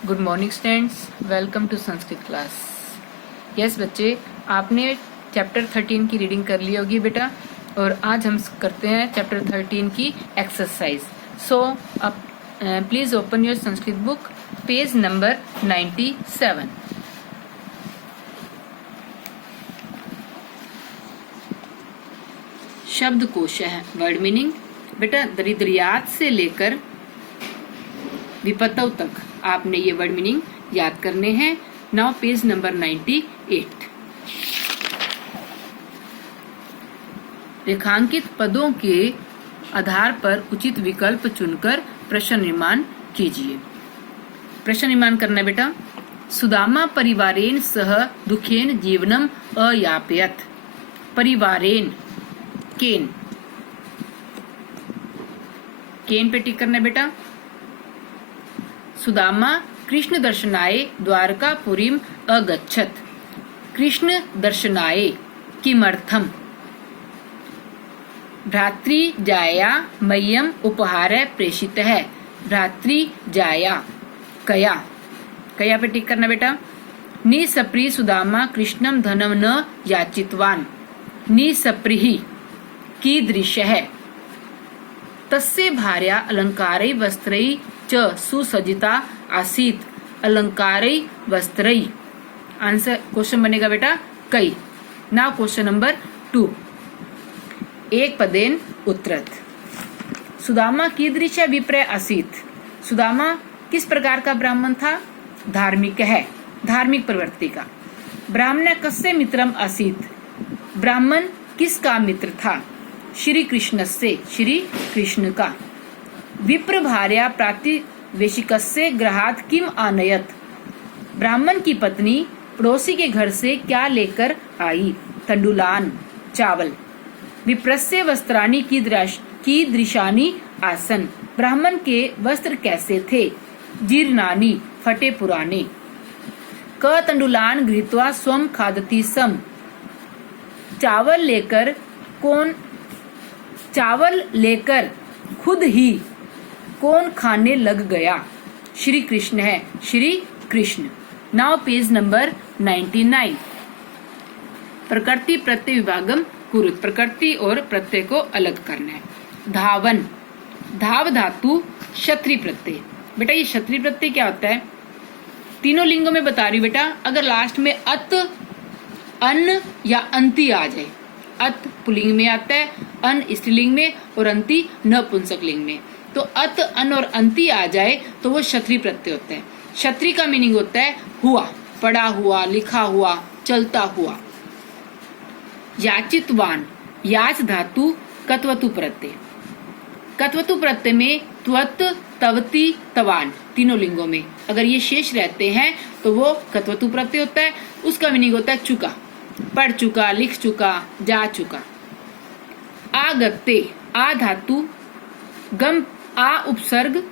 Good morning students, welcome to Sanskrit class. Yes बच्चे, आपने chapter 13 की रीडिंग कर ली होगी बेटा, और आज हम करते हैं चैप्टर 13 की एक्सरसाइज। सो अब please open your Sanskrit book, page number 97। शब्दकोश है, वर्ड मीनिंग बेटा दरिद्रयात से लेकर विपत्तों तक आपने ये वर्ड मीनिंग याद करने हैं। Now page number 98। रेखांकित पदों के आधार पर उचित विकल्प चुनकर प्रश्न निर्माण कीजिए। प्रश्न निर्माण करना बेटा। सुदामा परिवारेण सह दुखेन जीवनम अयापयत। परिवारेण केन, केन पे टिक करना बेटा। सुदामा कृष्ण दर्शनाय द्वारकापुरीम अगच्छत। कृष्ण दर्शनाय किमर्थम। भ्रातृजाया मह्यम उपहारः प्रेषितः। भ्रातृजाया कया, कया पे टिक करना बेटा। निसप्री सुदामा कृष्णम धनम न याचितवान। निसप्रीः कीदृशः। तस्य भार्या अलंकारै वस्त्रै च सुसज्जिता आसीत। अलंकारै वस्त्रै। आंसर क्वेश्चन बनेगा बेटा कई। Now question number 2। एक पदेन उत्तरत। सुदामा कीदृश विप्र आसीत। सुदामा किस प्रकार का ब्राह्मण था? धार्मिक है, धार्मिक प्रवृत्ति का। ब्राह्मण कस्य मित्रम आसीत। ब्राह्मण किसका मित्र था? श्री कृष्ण से, श्री कृष्ण का। विप्र भार्या प्रातिवेशिकस्य गृहात् किम आनयत। ब्राह्मण की पत्नी पड़ोसी के घर से क्या लेकर आई? तंडुलान, चावल। विप्रस्य वस्त्राणि कीदृशानि आसन। ब्राह्मण के वस्त्र कैसे थे? जीर्णानि, फटे पुराने। क तंडुलान गृहीत्वा स्वम खादति सम। चावल लेकर खुद ही कौन खाने लग गया? श्री कृष्ण है, Shri Krishna. Now page number 99। प्रकृति प्रत्यय विभागम कुरुत। प्रकृति और प्रत्यय को अलग करना है। धावन, धाव धातु क्षत्रि प्रत्यय। बेटा ये क्षत्रि प्रत्यय क्या होता है? तीनों लिंगों में बता रही हूँ बेटा। अगर लास्ट में अत, अन या अंति आ जाए। अत पुल्लिंग में आता है, अन स्त्रीलिंग में और अंति नपुंसक लिंग में। तो अत, अन और अंति आ जाए तो वो क्षत्रि प्रत्यय होता है। क्षत्रि का मीनिंग होता है हुआ, पड़ा हुआ, लिखा हुआ, चलता हुआ। याचितवान, याच धातु कत्वतु प्रत्यय। कत्वतु प्रत्यय में त्वत, तवति, तवान तीनों लिंगों में अगर ये शेष रहते हैं तो वो कत्वतु प्रत्यय होता है। उसका मीनिंग होता है चुका, पढ़ चुका, लिख चुका, जा चुका। आगत्ते, आ धातु गम, आ उपसर्ग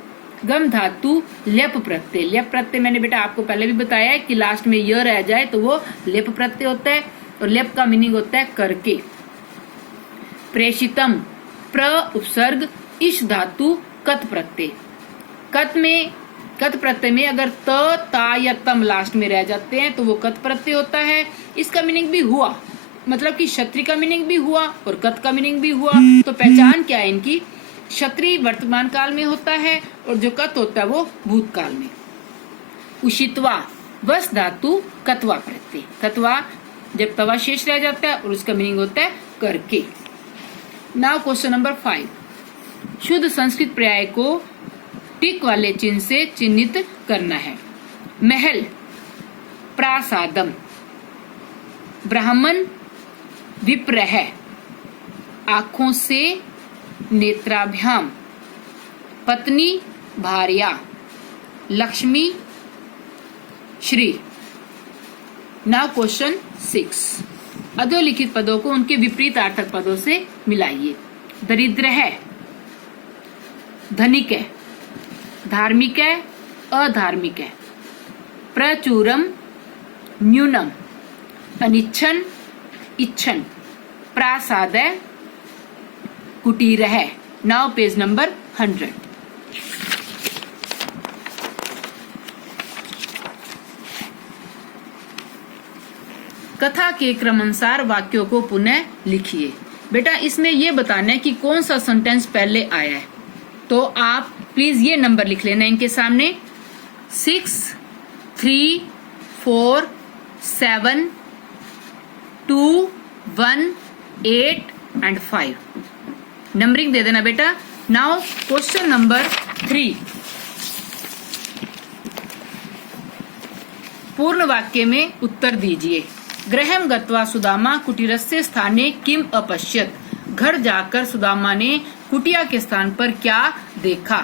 गम धातु लेप प्रत्यय। लेप प्रत्यय मैंने बेटा आपको पहले भी बताया है कि लास्ट में य रह जाए तो वो लेप प्रत्यय होता है, और लेप का मीनिंग होता है करके। प्रेषितम, प्र उपसर्ग इश धातु कत प्रत्यय। कत प्रत्यय में अगर त, ता या तम लास्ट में रह जाते हैं तो वो कत प्रत्यय होता है। इसका मीनिंग भी हुआ, मतलब कि क्षत्रि का मीनिंग भी हुआ और कत का मीनिंग भी हुआ। तो पहचान क्या है इनकी? क्षत्रि वर्तमान काल में होता है और जो कत होता है वो भूतकाल में। उषित्वा, वस धातु कत्वा प्रत्यय। कत्वा जब तवा शेष रह जाता है और उसका मीनिंग होता है करके। Now question number 5। शुद्ध संस्कृत पर्याय को टिक वाले चिन्ह से चिन्हित करना है। महल, प्रासादम। ब्राह्मण, विप्र है, आंखों से, नेत्राभ्याम। पत्नी, भार्या। लक्ष्मी, श्री। Now question 6। अधोलिखित पदों को उनके विपरीतार्थक पदों से मिलाइए। दरिद्र है, धनिक है, धार्मिक है, अधार्मिक है। प्रचुरम, न्यूनम। अनिच्छन, इच्छन। प्रासाद, कुटीर है। Now page number 100। कथा के क्रमानुसार वाक्यों को पुनः लिखिए। बेटा इसमें ये बताना है कि कौन सा सेंटेंस पहले आया है, तो आप प्लीज ये नंबर लिख लेना इनके सामने 6, 3, 4, 7, 2, 1, 8 एंड 5 नंबरिंग दे देना बेटा। नाउ क्वेश्चन नंबर 3, पूर्ण वाक्य में उत्तर दीजिए। गृहं गत्वा सुदामा कुटीरस्य स्थाने किम अपश्यत। घर जाकर सुदामा ने कुटिया के स्थान पर क्या देखा।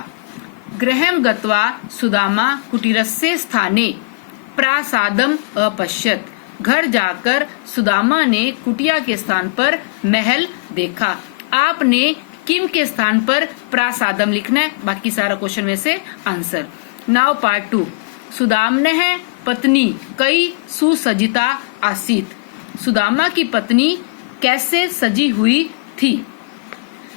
गृहं गत्वा सुदामा कुटीरस्य स्थाने प्रासादम अपश्यत। घर जाकर सुदामा ने कुटिया के स्थान पर महल देखा। आपने किम के स्थान पर प्रासादम लिखना है, बाकी सारा क्वेश्चन में से आंसर। नाउ पार्ट 2, सुदाम्नः पत्नी कई सुसज्जिता आसीत। सुदामा की पत्नी कैसे सजी हुई थी।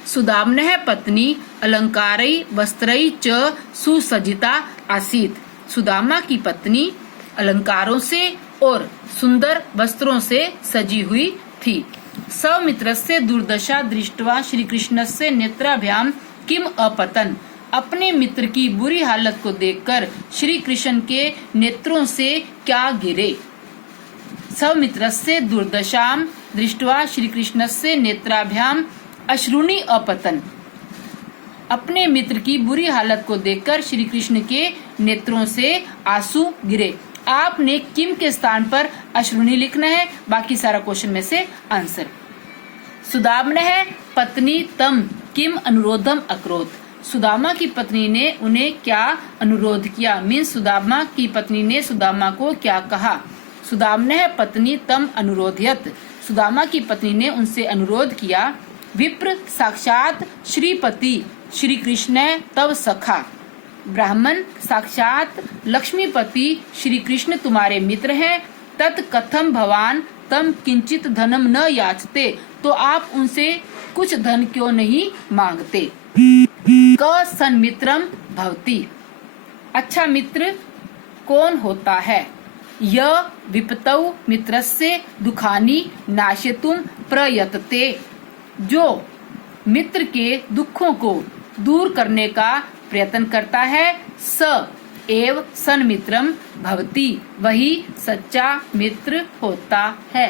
सुदाम्नः पत्नी अलंकारै वस्त्रै च सुसज्जिता आसीत। सुदामा की पत्नी अलंकारों से और सुंदर वस्त्रों से सजी हुई थी। समित्रस्य दुर्दशा दृष्ट्वा श्रीकृष्णस्य नेत्राभ्याम किम अपतन। अपने मित्र की बुरी हालत को देखकर श्री कृष्ण के नेत्रों से क्या गिरे। समित्रस्य दुर्दशाम दृष्ट्वा श्री कृष्णस्य नेत्राभ्याम अश्रुनि अपतन। अपने मित्र की बुरी हालत को देखकर श्री कृष्ण के नेत्रों से आंसू गिरे। आपने किम के स्थान पर अश्रुनि लिखना है, बाकी सारा क्वेश्चन में से आंसर। सुदाम्नः पत्नी तम किम अनुरोधम अकरोत। सुदामा की पत्नी ने उन्हें क्या अनुरोध किया। मीन्स सुदामा की पत्नी ने सुदामा को क्या कहा। सुदाम्नः पत्नी तम अनुरोधयत। सुदामा की पत्नी ने उनसे अनुरोध किया। विप्र साक्षात श्रीपति श्री कृष्ण तव सखा। ब्राह्मण साक्षात लक्ष्मीपति श्री कृष्ण तुम्हारे मित्र हैं। तत् कथम भवान तम किंचित धनम न याचते। तो आप उनसे कुछ धन क्यों नहीं मांगते। क सन्मित्रम भवति। अच्छा मित्र कौन होता है। य विपतौ मित्रस्य दुखानि नाशयितुं प्रयतते। जो मित्र के दुखों को दूर करने का प्रयत्न करता है। स एव सन्मित्रम भवति। वही सच्चा मित्र होता है।